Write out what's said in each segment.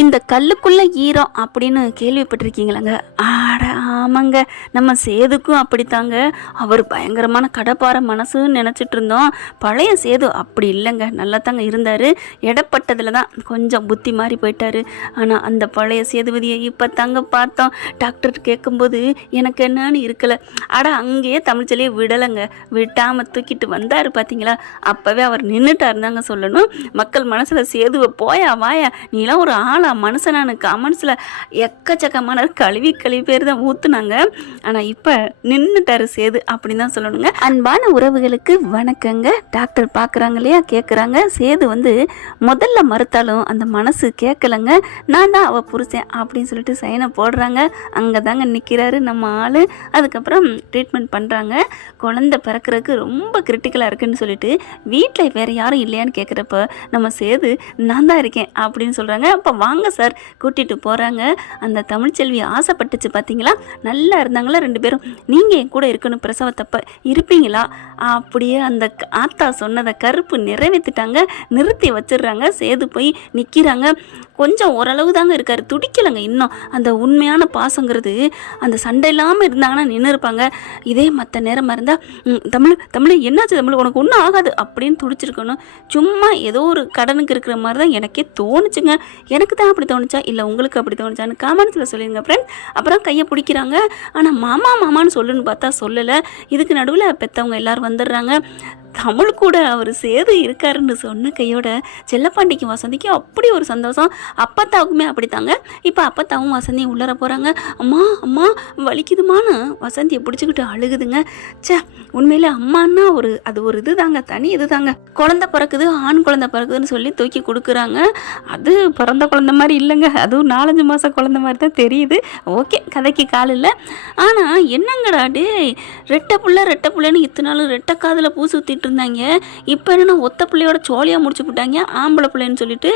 இந்த கல்லுக்குள்ள ஈரம் அப்படின்னு கேள்விப்பட்டிருக்கீங்களாங்க? ஆட ஆமாங்க, நம்ம சேதுக்கும் அப்படித்தாங்க. அவர் பயங்கரமான கடப்பார மனசுன்னு நினச்சிட்டு இருந்தோம். பழைய சேது அப்படி இல்லைங்க, நல்லா தாங்க இருந்தார். இடப்பட்டதில் தான் கொஞ்சம் புத்தி மாறி போயிட்டாரு. ஆனால் அந்த பழைய சேதுபதியை இப்போ தாங்க பார்த்தோம். டாக்டர் கேட்கும்போது எனக்கு என்னன்னு இருக்கலை. அங்கேயே தமிழ்ச்சலையே விடலைங்க, விட்டாமல் தூக்கிட்டு வந்தார் பார்த்தீங்களா? அப்போவே அவர் நின்றுட்டாருந்தாங்க சொல்லணும். மக்கள் மனசில் சேதுவை போயா வாயா நீலாம் ஒரு ஆளா மனுஷனானு கமெண்ட்ஸில் எக்கச்சக்கமான கழுவி பேர் தான் ஊற்றுனாங்க. ஆனால் இப்போ நின்றுட்டாரு சேது அப்படின்னு தான் சொல்லணுங்க. அன்பான உறவுகளுக்கு வணக்கங்க. டாக்டர் பார்க்குறாங்க இல்லையா, கேட்குறாங்க. சேது முதல்ல மறுத்தாலும் அந்த மனசு கேட்கலங்க. நான் தான் அவள் புருஷன் அப்படின்னு சொல்லிட்டு சைனை போடுறாங்க. அங்கே தாங்க நிற்கிறாரு நம்ம ஆள். அதுக்கப்புறம் ட்ரீட்மெண்ட் பண்ணுறாங்க. குழந்தை பிறக்கிறதுக்கு ரொம்ப கிரிட்டிக்கலாக இருக்குன்னு சொல்லிட்டு வீட்டில் வேறு யாரும் இல்லையான்னு கேட்குறப்ப நம்ம சேது நான் தான் இருக்கேன் அப்படின்னு சொல்கிறாங்க. அப்போ வாங்க சார் கூட்டிகிட்டு போகிறாங்க. அந்த தமிழ்ச்செல்வி ஆசைப்பட்டுச்சு பார்த்தீங்களா, நல்லா இருந்தாங்களா 2 பேரும். நீங்கள் என் கூட இருக்கணும் பிரசவத்தப்ப இருப்பீங்களா? அப்படியே அந்த ஆத்தா சொன்னதை கருப்பு நிறைவேற்றிட்டாங்க. நிறுத்தி வச்சிடுறாங்க. சேது போய் நிற்கிறாங்க. கொஞ்சம் ஓரளவு தாங்க இருக்கார், துடிக்கலைங்க. இன்னும் அந்த உண்மையான பாசங்கிறது அந்த சண்டை இல்லாமல் இருந்தாங்கன்னா நின்று இருப்பாங்க. இதே மற்ற நேரமாக இருந்தால் தமிழ் என்னாச்சு தமிழ், உனக்கு ஒன்றும் ஆகாது அப்படின்னு துடிச்சிருக்கணும். சும்மா ஏதோ ஒரு கடனுக்கு இருக்கிற மாதிரி தான் எனக்கே தோணுச்சுங்க. எனக்கு தான் அப்படி தோணுச்சா இல்லை உங்களுக்கு அப்படி தோணுச்சான்னு கமெண்ட்ஸில் சொல்லிடுங்க ஃப்ரெண்ட். அப்புறம் கையை பிடிக்கிறாங்க. ஆனால் மாமான்னு சொல்லுன்னு பார்த்தா சொல்லலை. இதுக்கு நடுவில் பெற்றவங்க எல்லோரும் வந்துடுறாங்க. தமிழ் கூட அவர் சேது இருக்காருன்னு சொன்ன கையோட செல்லப்பாண்டிக்கும் வசந்திக்கும் அப்படி ஒரு சந்தோஷம். அப்பத்தாவுக்குமே அப்படித்தாங்க. இப்போ அப்பத்தாவும் வசந்தியும் உள்ளர போகிறாங்க. அம்மா வலிக்குதுமான்னு வசந்தியை பிடிச்சிக்கிட்டு அழுகுதுங்க. உண்மையிலே அம்மான்னா அது ஒரு இது தாங்க, தனி இது தாங்க. குழந்தை பிறக்குது, ஆண் குழந்தை பிறக்குதுன்னு சொல்லி தூக்கி கொடுக்குறாங்க. அது பிறந்த குழந்தை மாதிரி இல்லைங்க, அதுவும் 4-5 மாதம் குழந்தை மாதிரி தான் தெரியுது. ஓகே, கதைக்கு கால் இல்லை. ஆனால் என்னங்கடா டே, ரெட்டை பிள்ளைன்னு இத்தனை நாள் ரெட்டை காதில் பூ சுற்றிட்டு இருந்தாங்க. இப்போ என்னன்னா ஒத்த பிள்ளையோட சோழியாக முடிச்சு விட்டாங்க, ஆம்பளை பிள்ளைன்னு சொல்லிட்டு.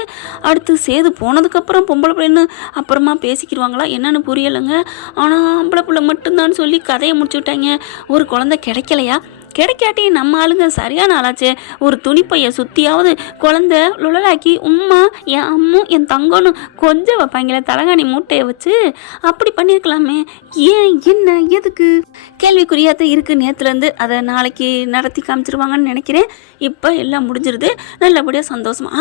அடுத்து சேது போனதுக்கப்புறம் பொம்பளை பிள்ளைன்னு அப்புறமா பேசிக்கிடுவாங்களா என்னன்னு புரியலைங்க. ஆனால் ஆம்பளை பிள்ளை மட்டும்தான் சொல்லி கதையை முடிச்சு விட்டாங்க. ஒரு குழந்தை கிடைக்கலையா? கிடைக்காட்டி நம்ம ஆளுங்க சரியான ஆளாச்சே. ஒரு துணிப்பையை சுற்றியாவது குழந்தை லுழலாக்கி உம்மா என் அம்மு என் தங்கன்னு கொஞ்சம் வைப்பாங்களே தலகாணி மூட்டையை வச்சு. அப்படி பண்ணியிருக்கலாமே. ஏன் என்ன எதுக்கு கேள்விக்குறியாத்த இருக்குது. நேற்றுலேருந்து அதை நாளைக்கு நடத்தி காமிச்சிருவாங்கன்னு நினைக்கிறேன். இப்போ எல்லாம் முடிஞ்சிருது நல்லபடியாக சந்தோஷமா.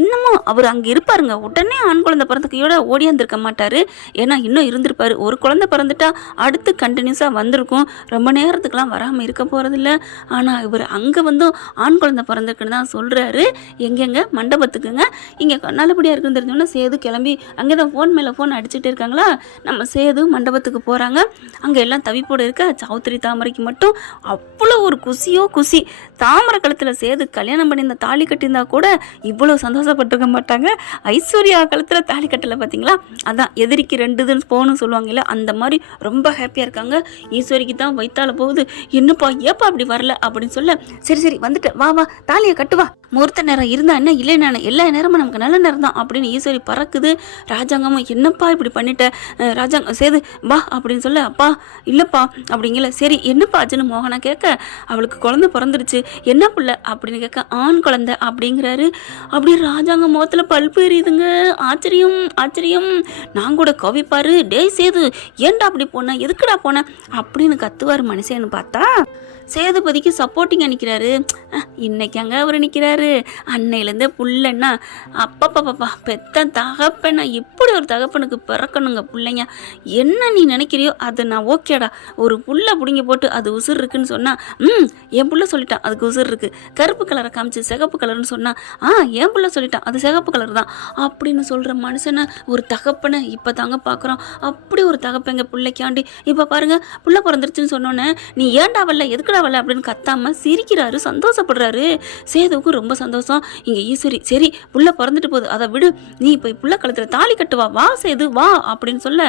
இன்னமும் அவர் அங்கே இருப்பாருங்க. உடனே ஆண் குழந்தை பிறந்தக்கையோட ஓடியாந்துருக்க மாட்டார். ஏன்னா இன்னும் இருந்திருப்பார். ஒரு குழந்தை பிறந்துட்டா அடுத்து கண்டினியூஸாக வந்திருக்கும். ரொம்ப நேரத்துக்கெலாம் வராமல் இருக்க போகிறது இல்லை. ஆனால் இவர் அங்கே ஆண் குழந்தை பிறந்திருக்குன்னு தான் சொல்கிறாரு. எங்கெங்க மண்டபத்துக்குங்க. இங்கே நல்லபடியாக இருக்குன்னு தெரிஞ்சோன்னா சேது கிளம்பி அங்கே தான் ஃபோன் மேலே ஃபோன் அடிச்சுட்டு இருக்காங்களா. நம்ம சேது மண்டபத்துக்கு போகிறாங்க. அங்கே எல்லாம் தவிப்போடு இருக்க சௌத்ரி தாமரைக்கு மட்டும் அவ்வளோ ஒரு குசி. தாமரை கழுத்தில் சேது கல்யாணம் பண்ணி இந்த தாலி கட்டியிருந்தா கூட இவ்வளோ சந்தோஷப்பட்டிருக்க மாட்டாங்க. ஐஸ்வர்யா கழுத்தில் தாலி கட்டலை பார்த்தீங்களா, அதான் எதிரிக்கு 2 இதுன்னு போகணும்னு சொல்லுவாங்கல்ல, அந்த மாதிரி ரொம்ப ஹாப்பியாக இருக்காங்க. ஈஸ்வரிக்கு தான் வைத்தால போகுது. என்னப்பா ஏப்பா அப்படி வரல அப்படின்னு சொல்ல, சரி வந்துட்டு வா தாலியை கட்டுவா, முகூர்த்த நேரம் இருந்தா என்ன இல்லை நான் எல்லா நேரமும் நமக்கு நல்ல நேரம் தான் அப்படின்னு ஈஸ்வரி பறக்குது. ராஜாங்கமும் என்னப்பா இப்படி பண்ணிட்ட ராஜாங்க சேது வா அப்படின்னு சொல்ல, அப்பா இல்லைப்பா அப்படிங்கல. சரி என்னப்பா ஆச்சுன்னு மோகனா கேட்க, அவளுக்கு குழந்தை பிறந்துருச்சு. என்ன பிள்ளை அப்படின்னு கேட்க, ஆண் குழந்தை அப்படிங்கிறாரு. அப்படி ராஜாங்க முகத்துல பல்பு எரியுதுங்க. ஆச்சரியம். நான் கூட கவிப்பாரு, டேய் சேது ஏன்டா அப்படி போன, எதுக்குடா போன அப்படின்னு கத்துவார் மனுஷன்னு பார்த்தா சேதுபதிக்கு சப்போர்ட்டிங்காக நிற்கிறாரு. இன்னைக்கு அங்கே அவர் நிற்கிறாரு. அன்னையிலேருந்தே புள்ளன்னா அப்பப்பா பெத்த தகப்பனா, இப்படி ஒரு தகப்பனுக்கு பிறக்கணுங்க பிள்ளைங்க. என்ன நீ நினைக்கிறியோ அது நான் ஓகேடா. ஒரு புள்ள பிடிங்கி போட்டு அது உசுர் இருக்குன்னு சொன்னா, என் புள்ள சொல்லிட்டான் அதுக்கு உசுர் இருக்கு. கருப்பு கலரை காமிச்சு சிகப்பு கலர்னு சொன்னா, என் புள்ள சொல்லிட்டான் அது சிகப்பு கலர் தான் அப்படின்னு சொல்கிற மனுஷனை ஒரு தகப்பனை இப்போ தாங்க பார்க்குறோம். அப்படி ஒரு தகப்பங்க பிள்ளைக்காண்டி. இப்போ பாருங்க, புள்ள பிறந்துருச்சுன்னு சொன்னோன்னே நீ ஏன்டா வரல எதுக்குடா வரல அப்படின்னு கத்தாம சிரிக்கிறாரு, சந்தோஷப்படுறாரு. சேதுவுக்கு ரொம்ப சந்தோஷம். இங்கே ஈஸ்வரி சரி புள்ள பிறந்துட்டு போகுது, அதை விடு, நீ போய் புள்ள கழுத்துல தாலி கட்டுவா, வா சேது வா அப்படின்னு சொல்ல,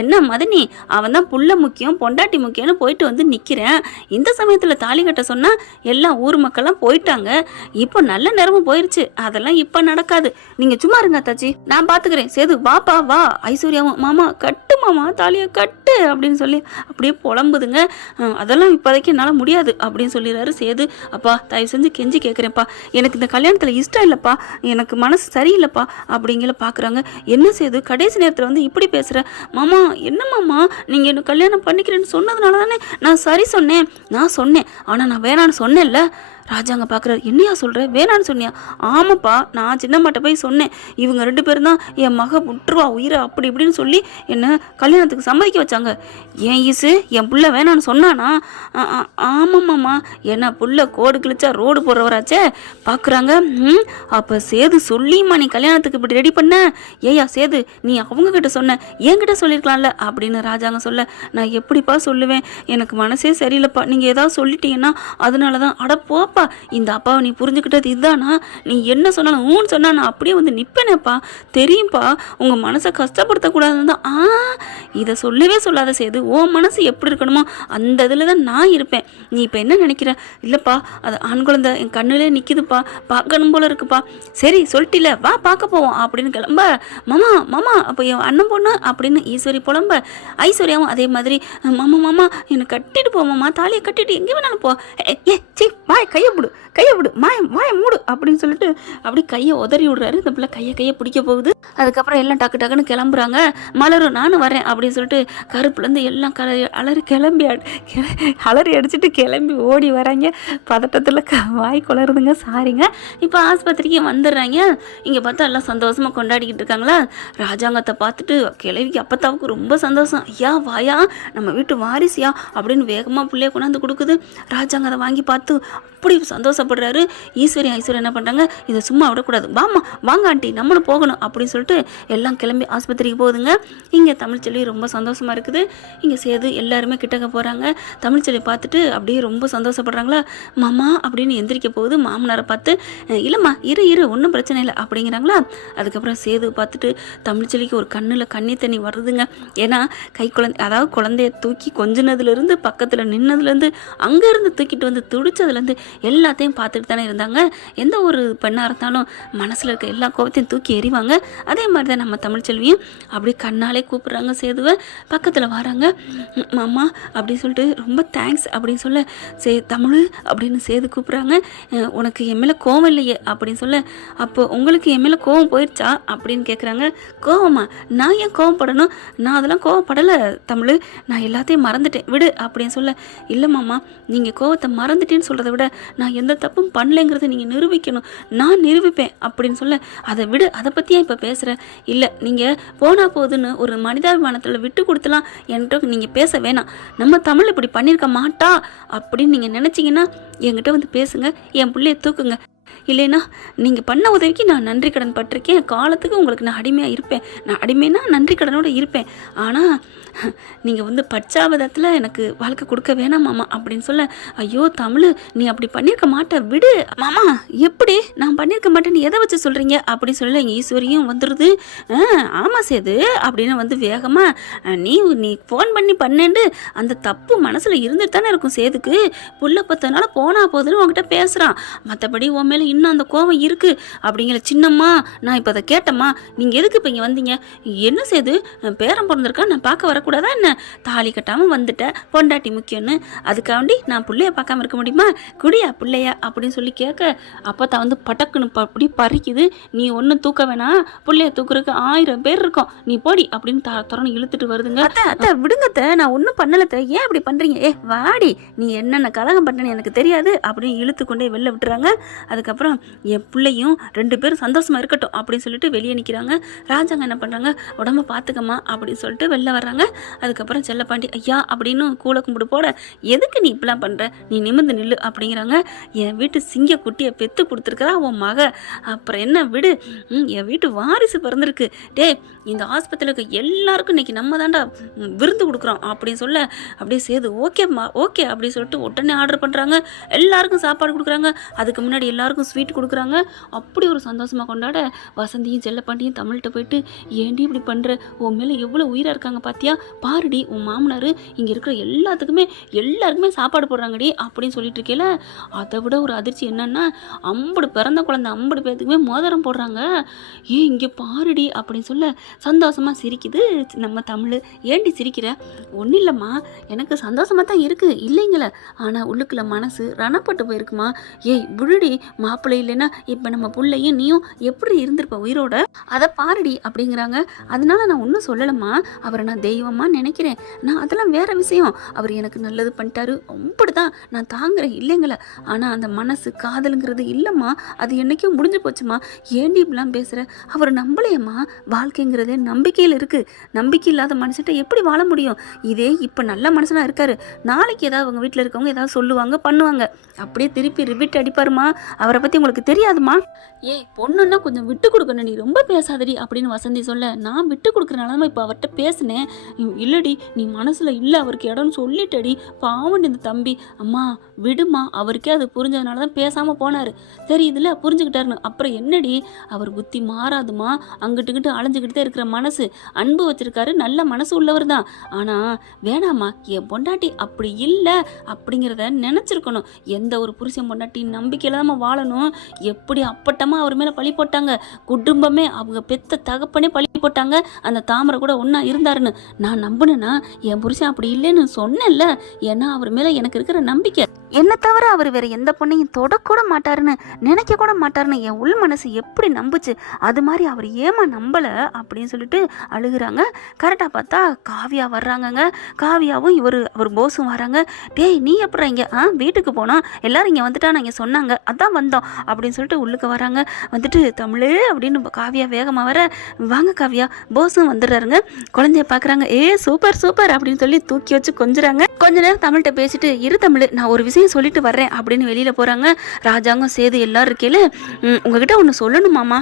என்ன மதனி அவன் தான் புள்ள முக்கியம் பொண்டாட்டி முக்கியம்னு போயிட்டு நிற்கிறேன். இந்த சமயத்தில் தாலி கட்ட சொன்னா எல்லாம் ஊர் மக்கள்லாம் போயிட்டாங்க. இப்போ நல்ல நேரமும் போயிருச்சு, அதெல்லாம் இப்போ நடக்காது, நீங்க சும்மா இருங்க தாச்சி நான் பாத்துக்கிறேன். சேது வாப்பா வா. ஐஸ்வர்யாவும் மாமா கட்டு மாமா தாலியை கட்டு அப்படின்னு சொல்லி அப்படியே புலம்புதுங்க. அதெல்லாம் இப்போதைக்கு என்னால் முடியாது முடியாது அப்படின்னு சொல்லிடுறாரு சேது. அப்பா தயவு செஞ்சு கெஞ்சி கேட்குறேன்ப்பா, எனக்கு இந்த கல்யாணத்தில் இஷ்டம் இல்லைப்பா, எனக்கு மனசு சரியில்லைப்பா அப்படிங்கிற பார்க்குறாங்க. என்ன சேது கடைசி நேரத்தில் வந்து இப்படி பேசுகிற? மாமா என்ன மாமா, நீங்கள் என்ன கல்யாணம் பண்ணிக்கிறேன்னு சொன்னதுனால தானே நான் சரி சொன்னேன். நான் சொன்னேன், ஆனால் நான் வேணான்னு சொன்னேன்ல. ராஜாங்க பார்க்குறாரு. என்னையா சொல்கிற, வேணான்னு சொன்னியா? ஆமாப்பா, நான் சின்னம்மாட்ட போய் சொன்னேன், இவங்க 2 பேரும் தான் என் மக விட்டுருவா உயிரை அப்படி இப்படின்னு சொல்லி என்னை கல்யாணத்துக்கு சம்மதிக்க வச்சாங்க. ஏன் ஈசு என் புள்ள வேணான்னு சொன்னானா? ஆமாம்மாம்மா, என்ன புள்ள கோடு கிழிச்சா ரோடு போடுறவராச்சே பார்க்குறாங்க. அப்போ சேது சொல்லியுமா நீ கல்யாணத்துக்கு இப்படி ரெடி பண்ண? ஏயா சேது, நீ அவங்கக்கிட்ட சொன்ன, என்கிட்ட சொல்லியிருக்கலாம்ல அப்படின்னு ராஜாங்க சொல்ல. நான் எப்படிப்பா சொல்லுவேன், எனக்கு மனசே சரியில்லைப்பா, நீங்கள் ஏதாவது சொல்லிட்டீங்கன்னா அதனால தான். அட போப்பா, இந்த அப்பாவை நீ புரிஞ்சுக்கிட்டது இதுதானா? நீ என்ன சொன்னாலும் ஊன்னு சொன்னா நான் அப்படியே வந்து நிற்பேனேப்பா. தெரியும்ப்பா, உங்கள் மனசை கஷ்டப்படுத்தக்கூடாதுன்னு தான். இதை சொல்லவே சொல்லாத சேது, உன் மனசு எப்படி இருக்கணுமோ அந்த இதில் தான் நான் இருப்பேன். நீ இப்போ என்ன நினைக்கிற? இல்லைப்பா, அது ஆண் குழந்தை என் கண்ணுலே நிற்கிதுப்பா, பார்க்கணும் போல இருக்குப்பா. சரி சொல்லிட்டில, வா பார்க்க போவோம் அப்படின்னு கிளம்ப. மாமா மாமா, அப்போ என் அண்ணன் பொண்ணு அப்படின்னு ஈஸ்வரி புலம்ப. ஐஸ்வர்யாவும் அதே மாதிரி, மாமா மாமா என்னை கட்டிட்டு போமாம்மா, தாலியை கட்டிட்டு எங்கே வேணாலும் போ. வாய் கையை விடு வாயை மூடு அப்படின்னு சொல்லிட்டு அப்படி கையை உதறி விடுறாரு. இந்த பிள்ளை கையை பிடிக்க போகுது. அதுக்கப்புறம் எல்லாம் டக்கு டக்குன்னு கிளம்புறாங்க. மலரும் நானும் வரேன் அப்படின்னு சொல்லிட்டு கருப்புலேருந்து எல்லாம் அலறி அடிச்சுட்டு கிளம்பி ஓடி வராங்க. பதட்டத்தில் வாய் குளருதுங்க. சாரிங்க. இப்போ ஆஸ்பத்திரிக்கு வந்துடுறாங்க. இங்கே பார்த்தா எல்லாம் சந்தோஷமாக கொண்டாடிக்கிட்டு இருக்காங்களா. ராஜாங்கத்தை பார்த்துட்டு கிளவிக்கு அப்பத்தாவுக்கு ரொம்ப சந்தோஷம். ஐயா வாயா, நம்ம வீட்டு வாரிசியா அப்படின்னு வேகமாக பிள்ளைய கொண்டாந்து கொடுக்குது. ராஜாங்க அதை வாங்கி பார்த்து அப்படி சந்தோஷப்படுறாரு. ஈஸ்வரி ஐஸ்வர்யா என்ன பண்ணுறாங்க, இதை சும்மா விடக்கூடாது, வாங்க ஆண்டி நம்மளும் போகணும் அப்படின்னு சொல்லிட்டு எல்லாம் கிளம்பி ஆஸ்பத்திரிக்கு போகுதுங்க. இங்கே தமிழ்ச்செல்வி ரொம்ப சந்தோஷமாக இருக்குது. இங்கே சேது எல்லாருமே கிட்டக்க போகிறாங்க. தமிழ்ச்செல்வி பார்த்துட்டு அப்படியே ரொம்ப சந்தோஷப்படுறாங்களா. மாமா அப்படின்னு எந்திரிக்க போகுது. மாமனாரை பார்த்து, இல்லைம்மா இரு ஒன்றும் பிரச்சனை இல்லை அப்படிங்கிறாங்களா. அதுக்கப்புறம் சேது பார்த்துட்டு தமிழ்ச்செல்விக்கு ஒரு கண்ணில் கண்ணி தண்ணி வருதுங்க. ஏன்னா அதாவது குழந்தைய தூக்கி கொஞ்சினதுலேருந்து, பக்கத்தில் நின்னதுலேருந்து, அங்கேருந்து தூக்கிட்டு வந்து துடிச்சதுலேருந்து எல்லாத்தையும் பார்த்துட்டு தானே இருந்தாங்க. எந்த ஒரு பெண்ணாக இருந்தாலும் மனசில் இருக்க எல்லா கோபத்தையும் தூக்கி எறிவாங்க. அதே மாதிரி தான் நம்ம தமிழ்ச்செல்வியும் அப்படி கண்ணாலே கூப்பிட்றாங்க சேதுவை. பக்கத்தில் வராங்க. மாமா அப்படின்னு சொல்லிட்டு ரொம்ப தேங்க்ஸ் அப்படின்னு சொல்ல, தமிழ் அப்படின்னு சேது கூப்பிட்றாங்க. உனக்கு என் மேலே கோவம் இல்லையே அப்படின்னு சொல்ல, அப்போ உங்களுக்கு என் மேலே கோவம் போயிடுச்சா அப்படின்னு கேட்குறாங்க. கோவமா? நான் ஏன் கோவப்படணும்? நான் அதெல்லாம் கோவப்படலை தமிழ், நான் எல்லாத்தையும் மறந்துட்டேன் விடு அப்படின்னு சொல்ல. இல்லை மாமா, நீங்கள் கோவத்தை மறந்துட்டேன்னு சொல்கிறத விட நான் எந்த தப்பும் பண்ணலைங்கிறத நீங்கள் நிரூபிக்கணும். நான் நிரூபிப்பேன் அப்படின்னு சொல்ல. அதை விடு, அதை பற்றியா இப்போ பேசுகிறேன்? இல்லை, நீங்கள் போனால் போகுதுன்னு ஒரு மனிதாபிமானத்தில் விட்டு கொடுத்துலாம் என்கிட்ட நீங்கள் பேச வேணாம். நம்ம தமிழ் இப்படி பண்ணியிருக்க மாட்டா அப்படின்னு நீங்கள் நினச்சிங்கன்னா என்கிட்ட வந்து பேசுங்க, என் பிள்ளைய தூக்குங்க. இல்லைன்னா நீங்கள் பண்ண உதவிக்கு நான் நன்றி கடன் பட்டிருக்கேன். காலத்துக்கு உங்களுக்கு நான் அடிமையாக இருப்பேன். நான் அடிமைனா நன்றி கடனோடு இருப்பேன். ஆனால் நீங்கள் வந்து பச்சாபதத்தில் எனக்கு வாழ்க்கை கொடுக்க வேணாம் மாமா அப்படின்னு சொல்ல. ஐயோ தமிழ், நீ அப்படி பண்ணியிருக்க மாட்டேன் விடு. மாமா எப்படி நான் பண்ணியிருக்க மாட்டேன்னு எதை வச்சு சொல்கிறீங்க அப்படின்னு சொல்ல. ஈஸ்வரியும் வந்துடுது. ஆமாம் சேது அப்படின்னு வந்து வேகமாக, நீ ஃபோன் பண்ணி பண்ணேன்னு அந்த தப்பு மனசில் இருந்துட்டு தானே இருக்கும் சேதுக்கு. புள்ள பத்தனால போனா போதுன்னு உங்ககிட்ட பேசுகிறான். மற்றபடி உன் மேலே இன்னும் அந்த கோவம் இருக்குது அப்படிங்கிற. சின்னம்மா, நான் இப்போ அதை கேட்டம்மா, நீங்கள் எதுக்கு இப்போ இங்கே வந்தீங்க? என்ன சேது, பேரன் பிறந்திருக்கா, நான் பார்க்க வரக்கூடாதா என்ன? தாலி கட்டாமல் வந்துட்டேன், பொண்டாட்டி முக்கியம்னு, அதுக்காண்டி நான் பிள்ளைய பார்க்காம இருக்க முடியுமா? குடியா பிள்ளையா அப்படின்னு சொல்லி கேட்க, அப்போ தான் வந்து பட்டக்குன்னு அப்படி பறிக்குது. நீ ஒன்றும் தூக்க வேணாம், பிள்ளைய தூக்குறதுக்கு 1000 பேர் இருக்கும், நீ போடி அப்படின்னு திறன்னு இழுத்துட்டு வருதுங்க. அத்தை விடுங்கத்த, நான் ஒன்றும் பண்ணலத்த, ஏன் அப்படி பண்ணுறீங்க? வாடி, நீ என்னென்ன கலகம் பண்ணேன்னு எனக்கு தெரியாது அப்படின்னு இழுத்து கொண்டே வெளில விட்டுறாங்க. அதுக்கப்புறம் என் பிள்ளையும் 2 பேரும் சந்தோஷமாக இருக்கட்டும் அப்படின்னு சொல்லிட்டு வெளியே நிற்கிறாங்க. ராஜாங்க என்ன பண்ணுறாங்க, உடம்ப பார்த்துக்கம்மா அப்படின்னு சொல்லிட்டு வெளில வர்றாங்க. அதுக்கப்புறம் செல்லப்பாண்டி, ஐயா அப்படின்னு கூளை கும்பிடு போட, எதுக்கு நீ இப்படிலாம் பண்ணுற, நீ நிமிர்ந்து நில்லு அப்படிங்கிறாங்க. என் வீட்டு சிங்க குட்டியை பெற்று கொடுத்துருக்குறா உன் மக, அப்புறம் என்ன விடு, என் வீட்டு வாரிசு பிறந்திருக்கு. டே, இந்த ஆஸ்பத்திரிக்கு எல்லாருக்கும் இன்னைக்கு நம்ம தாண்டா விருந்து கொடுக்குறோம் அப்படின்னு சொல்ல. அப்படியே சேது ஓகேம்மா ஓகே அப்படின்னு சொல்லிட்டு உடனே ஆர்டர் பண்ணுறாங்க. எல்லாருக்கும் சாப்பாடு கொடுக்குறாங்க. அதுக்கு முன்னாடி எல்லாருக்கும் ஸ்வீட் கொடுக்குறாங்க. அப்படி ஒரு சந்தோஷமாக கொண்டாட வசந்தியும் செல்லப்பாண்டியும் தமிழ்கிட்ட போயிட்டு, ஏண்டி இப்படி பண்ணுற, உன் மேலே எவ்வளோ உயிராக இருக்காங்க பார்த்தியா, பாருடி உன் மாமனார் இங்கே இருக்கிற எல்லாருக்குமே சாப்பாடு போடுறாங்கடி அப்படின்னு சொல்லிட்டு இருக்கேல. அதை விட ஒரு அதிர்ச்சி என்னன்னா, பிறந்த குழந்தை 50 பேர்த்துக்குமே மோதிரம் போடுறாங்க. இங்கே பாருடி அப்படின்னு சொல்ல சந்தோஷமாக சிரிக்குது நம்ம தமிழ். ஏண்டி சிரிக்கிற? ஒன்றும் இல்லைம்மா, எனக்கு சந்தோஷமாக தான் இருக்குது இல்லைங்களே, ஆனால் உள்ளுக்குள்ள மனசு ரணப்பட்டு போயிருக்குமா. விடுடி, மாப்பிள்ளை இல்லைன்னா இப்போ நம்ம பிள்ளையும் நீயும் எப்படி இருந்திருப்ப உயிரோட, அதை பாருடி அப்படிங்கிறாங்க. அதனால நான் ஒன்றும் சொல்லலம்மா, அவரை நான் தெய்வமாக நினைக்கிறேன், நான் அதெல்லாம் வேற விஷயம், அவர் எனக்கு நல்லது பண்ணிட்டாரு அப்படிதான் நான் தாங்குறேன் இல்லைங்களே. ஆனால் அந்த மனசு காதலுங்கிறது இல்லைம்மா, அது என்னைக்கும் முடிஞ்சு போச்சுமா. ஏண்டி இப்படிலாம் பேசுகிற? அவர் நம்பலையம்மா, வாழ்க்கைங்கிறதே நம்பிக்கையில் இருக்குது. நம்பிக்கை இல்லாத மனுஷன்ட்ட எப்படி வாழ முடியும்? இதே இப்போ நல்ல மனுஷனாக இருக்காரு, நாளைக்கு ஏதாவது அவங்க வீட்டில் இருக்கவங்க ஏதாவது சொல்லுவாங்க பண்ணுவாங்க, அப்படியே திருப்பி ரிவிட் அடிப்பாருமா. அவரை பற்றி உங்களுக்கு தெரியாதுமா. பொண்ணுன்னா கொஞ்சம் விட்டு கொடுக்கணும், நீ ரொம்ப பேசாதடி அப்படின்னு வசந்தி சொல்ல, நான் விட்டு கொடுக்குறனால தான் இப்போ அவர்கிட்ட பேசினேன். இல்லடி, நீ மனசில் இல்லை அவருக்கு இடம்னு சொல்லிட்டடி, பாவம் இந்த தம்பி. அம்மா விடுமா, அவருக்கே அது புரிஞ்சதுனால தான் பேசாமல் போனார். சரி இதில் புரிஞ்சுக்கிட்டாருன்னு அப்புறம் என்னடி, அவர் புத்தி மாறாதுமா. அங்கிட்டுக்கிட்டு அலைஞ்சிக்கிட்டு இருக்கிற மனசு, அன்பு வச்சிருக்காரு, நல்ல மனசு உள்ளவர் தான். ஆனால் வேணாம்மா, என் பொண்டாட்டி அப்படி இல்லை அப்படிங்கிறத நினச்சிருக்கணும். எந்த ஒரு புருஷன் பொண்டாட்டி நம்பிக்கையில் தான் வாழணும். எப்படி அப்பட்டமாக அவர் மேலே பழி போட்டாங்க, குடும்பமே அவங்க பெத்த தகப்பனே பழி போட்டாங்க. அந்த தாமரை கூட ஒன்றா இருந்தாருன்னு நான் நம்பினேன்னா என் புருஷன் அப்படி இல்லைன்னு சொன்னேன்ல. ஏன்னா அவர் மேலே எனக்கு இருக்கிற நம்பிக்கை, என்னை தவிர அவர் வேற எந்த பொண்ணையும் தொடக்கூட மாட்டாருன்னு நினைக்க கூட மாட்டாருன்னு என் உள் மனசு எப்படி நம்புச்சு. அது மாதிரி அவர் ஏமா நம்பலை அப்படின்னு சொல்லிட்டு அழுகுறாங்க. கரெக்டாக பார்த்தா காவியா வர்றாங்கங்க. காவியாவும் அவர் போஸும் வராங்க. டேய் நீ எப்படா இங்கே வீட்டுக்கு போனோம், எல்லாரும் இங்கே வந்துட்டான் இங்கே சொன்னாங்க, அதான் வந்தோம் அப்படின்னு சொல்லிட்டு உள்ளுக்கு வராங்க. வந்துட்டு தமிழே அப்படின்னு காவியா வேகமாக வர, வாங்க காவியா, போஸும் வந்துடுறாருங்க. குழந்தைய பார்க்குறாங்க. சூப்பர் சூப்பர் அப்படின்னு சொல்லி தூக்கி வச்சு கொஞ்சுறாங்க. கொஞ்ச நேரம் தமிழ்கிட்ட பேசிட்டு, இரு தமிழ் நான் ஒரு விஷயம் சொல்லிட்டு வர்றேன் அப்படின்னு வெளியில போறாங்க. ராஜாங்கம் சேது எல்லாரும் இருக்கையில, உங்ககிட்ட ஒன்று சொல்லணுமாமா.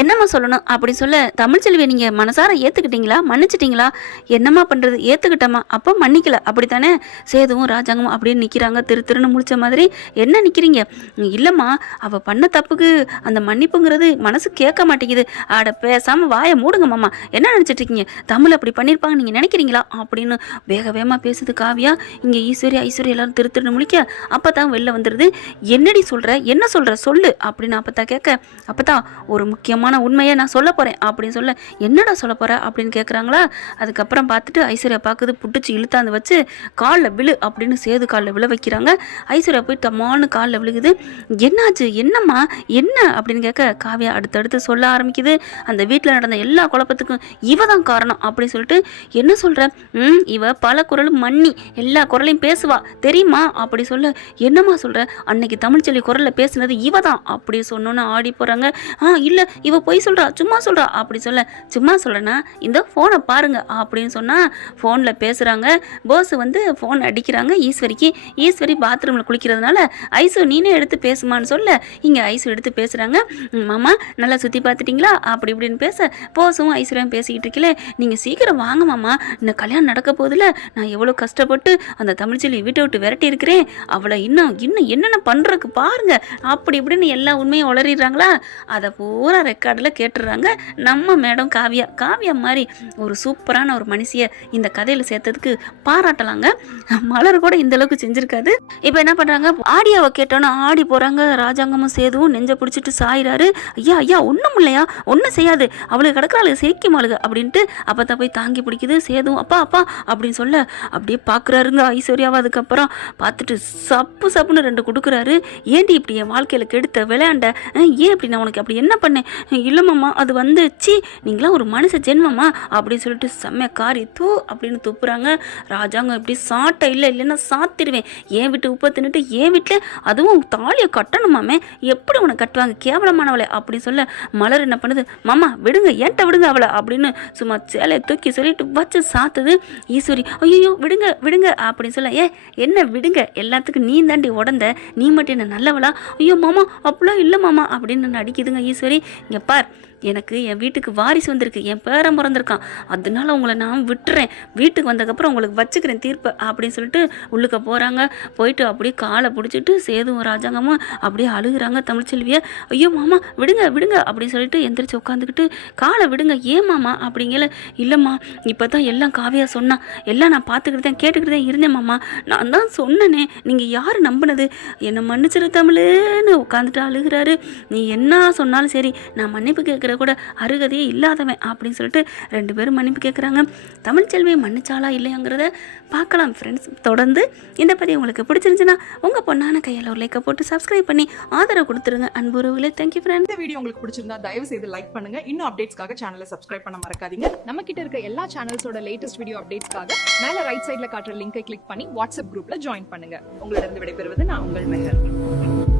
என்னம்மா சொல்லணும் அப்படின்னு சொல்ல, தமிழ்ச்செல்வியை நீங்கள் மனசார ஏற்றுக்கிட்டீங்களா, மன்னிச்சிட்டிங்களா? என்னம்மா பண்ணுறது, ஏற்றுக்கிட்டம்மா, அப்போ மன்னிக்கல அப்படித்தானே? சேதுவும் ராஜாங்கமும் அப்படின்னு நிற்கிறாங்க, திருன்னு முழிச்ச மாதிரி. என்ன நிற்கிறீங்க? இல்லைம்மா, அவள் பண்ண தப்புக்கு அந்த மன்னிப்புங்கிறது மனசு கேட்க மாட்டேங்குது. ஆட பேசாமல் வாயை மூடுங்க மாமா, என்ன நினச்சிட்டு இருக்கீங்க? தமிழ் அப்படி பண்ணியிருப்பாங்க நீங்கள் நினைக்கிறீங்களா அப்படின்னு வேகமாக பேசுது காவியா. இங்கே ஈஸ்வரி ஐஸ்வர்யா எல்லாரும் திருன்னு முழிக்க, அப்போ தான் வெளில வந்துடுது. என்னடி சொல்கிற, என்ன சொல்கிற சொல்லு அப்படின்னு அப்போ தான் கேட்க, அப்போ தான் ஒரு முக்கியமான உண்மையை நான் சொல்ல போறேன் அப்படின்னு சொல்ல, என்னடா சொல்ல போற அப்படின்னு கேட்குறாங்களா. அதுக்கப்புறம் பார்த்துட்டு ஐஸ்வர்யா பார்க்குது, புட்டுச்சு இழுத்தாந்து வச்சு காலில் விழு அப்படின்னு சேது காலில் விழ வைக்கிறாங்க. ஐஸ்வர்யா போய் தம்மான்னு காலில் விழுகுது. என்னாச்சு, என்னம்மா என்ன அப்படின்னு கேட்க, காவியா அடுத்தடுத்து சொல்ல ஆரம்பிக்குது. அந்த வீட்டில் நடந்த எல்லா குழப்பத்துக்கும் இவ தான் காரணம் அப்படின்னு சொல்லிட்டு, என்ன சொல்ற? இவ பல குரலும் மன்னி எல்லா குரலையும் பேசுவா தெரியுமா அப்படி சொல்ல, என்னம்மா சொல்ற? அன்னைக்கு தமிழ்ச்செல்வி குரலில் பேசுனது இவ தான் அப்படி சொன்னோன்னு ஆடி போகிறாங்க. இல்லை இவ பொய் சொல்கிறா, சும்மா சொல்கிறா அப்படி சொல்ல, சும்மா சொல்கிறேன்னா இந்த ஃபோனை பாருங்க அப்படின்னு சொன்னால் ஃபோனில் பேசுகிறாங்க. போஸ் வந்து ஃபோன் அடிக்கிறாங்க ஈஸ்வரிக்கு. ஈஸ்வரி பாத்ரூமில் குளிக்கிறதுனால ஐசு நீனே எடுத்து பேசுமான்னு சொல்ல, இங்கே ஐசு எடுத்து பேசுகிறாங்க. மாமா நல்லா சுற்றி பார்த்துட்டிங்களா அப்படி இப்படின்னு பேச, போஸும் ஐஸ்வர்யாவும் பேசிக்கிட்டு இருக்கல, நீங்கள் சீக்கிரம் வாங்க மாமா, இந்த கல்யாணம் நடக்க போதில்ல, நான் எவ்வளோ கஷ்டப்பட்டு அந்த தமிழ்ச்செல்வி வீட்டை விட்டு விரட்டி இருக்கிறேன், அவளை இன்னும் என்னென்ன பண்ணுறதுக்கு பாருங்க அப்படி இப்படின்னு எல்லா உண்மையும் உளறிடுறாங்களா. அதை பூரா ரெக்கார்டில் கேட்டுடுறாங்க நம்ம மேடம் காவியா மாதிரி ஒரு சூப்பரான ஒரு மனுஷியை இந்த கதையில் சேர்த்ததுக்கு பாராட்டலாங்க. மலர் கூட இந்த அளவுக்கு செஞ்சிருக்காது. இப்போ என்ன பண்ணுறாங்க, ஆடியோவை கேட்டோன்னா ஆடி போகிறாங்க. ராஜாங்கமும் சேதுவும் நெஞ்ச பிடிச்சிட்டு சாயிறாரு. ஐயா ஒன்றும் இல்லையா, ஒன்றும் செய்யாது, அவளுக்கு கிடக்கிறாள் சிரிக்கும் ஆளுக அப்படின்ட்டு அப்போ தான் போய் தாங்கி பிடிக்குது. சேதுவும் அப்பா அப்படின்னு சொல்ல அப்படியே பார்க்குறாருங்க ஐஸ்வர்யாவை. அதுக்கப்புறம் பார்த்துட்டு சப்புன்னு 2 கொடுக்குறாரு. ஏண்டி இப்படி என் வாழ்க்கையில் கெடுத்த விளையாண்ட, ஏன் இப்படி நான் உனக்கு அப்படி என்ன பண்ணேன்? இல்லைம்மா அது வந்துச்சு, நீங்களாம் ஒரு மனுஷ ஜென்மம்மா அப்படின்னு சொல்லிட்டு செம்மையா காரி அப்படின்னு துப்புறாங்க. ராஜாங்க இப்படி சாட்டை இல்லைன்னா சாத்திடுவேன், என் வீட்டு உப்பை தின்னுட்டு என் வீட்டில் அதுவும் தாலியை கட்டணுமாமே, எப்படி உனக்கு கட்டுவாங்க கேவலமானவளை அப்படின்னு சொல்ல, மலர் என்ன பண்ணுது, மாமா விடுங்க ஏன்ட்ட விடுங்க அவளை அப்படின்னு சும்மா சேலையை தூக்கி சொல்லிட்டு வச்சு சாத்துது. ஈஸ்வரி ஐயோ விடுங்க அப்படின்னு சொல்ல, என்ன விடுங்க, எல்லாத்துக்கும் நீ தாண்டி உடந்த, நீ மட்டும் என்ன நல்லவளா? ஐயோ மாமா அப்படிலாம் இல்லை மாமா அப்படின்னு நடிக்குதுங்க ஈஸ்வரி. இங்கே பார், எனக்கு என் வீட்டுக்கு வாரிசு வந்திருக்கு, என் பேரன் பிறந்திருக்கான், அதனால உங்களை நான் விட்டுறேன், வீட்டுக்கு வந்ததுக்கப்புறம் உங்களுக்கு வச்சுக்கிறேன் தீர்ப்பு அப்படின்னு சொல்லிட்டு உள்ளுக்க போகிறாங்க. போயிட்டு அப்படியே காலை பிடிச்சிட்டு சேதுவும் ராஜாங்கமும் அப்படியே அழுகுறாங்க. தமிழ்ச்செல்வியை ஐயோ மாமா விடுங்க விடுங்க அப்படின்னு சொல்லிட்டு எந்திரிச்சு உட்காந்துக்கிட்டு காலை விடுங்க, ஏன் மாமா அப்படிங்கல. இல்லைம்மா இப்போ தான் எல்லாம் காவியா சொன்னா, எல்லாம் நான் பார்த்துக்கிட்டு கேட்டுக்கிட்டு தான் இருந்தேன் மாமா, நான் தான் சொன்னனே, நீங்கள் யார் நம்பினது, என்னை மன்னிச்சிரு தமிழுன்னு உட்காந்துட்டு அழுகிறாரு. நீ என்ன சொன்னாலும் சரி, நான் மன்னிப்பு கேட்குற கூட அருகதையே இல்லாதவன் அப்படின்னு சொல்லிட்டு 2 பேரும் மன்னிப்பு கேட்குறாங்க. தமிழ்ச்செல்வியை மன்னிச்சாலா இல்லையாங்கிறத பார்க்கலாம் ஃப்ரெண்ட்ஸ். தொடர்ந்து இந்த பதிவு உங்களுக்கு பிடிச்சிருந்துச்சுன்னா உங்கள் பொண்ணான கையில் ஒரு லைக்கை போட்டு சப்ஸ்கிரைப் பண்ணி ஆதரவு கொடுத்துருங்க அன்புறவுகளே. Thank you friends. இந்த வீடியோ உங்களுக்கு பிடிச்சிருந்தா தயவு செய்து லைக் பண்ணுங்க. இன்னும் அப்டேட்ஸ்க்காக சேனலை சப்ஸ்கிரைப் பண்ண மறக்காதீங்க. நம்ம கிட்ட இருக்க எல்லா சேனல்ஸோட லேட்டஸ்ட் வீடியோ அப்டேட்ஸ்க்காக மேல ரைட் சைடுல காட்டுற லிங்கை கிளிக் பண்ணி வாட்ஸ்அப் குரூப்ல ஜாயின் பண்ணுங்க. உங்களிடம் விடைபெறுவது நான் உங்கள் மெஹர்.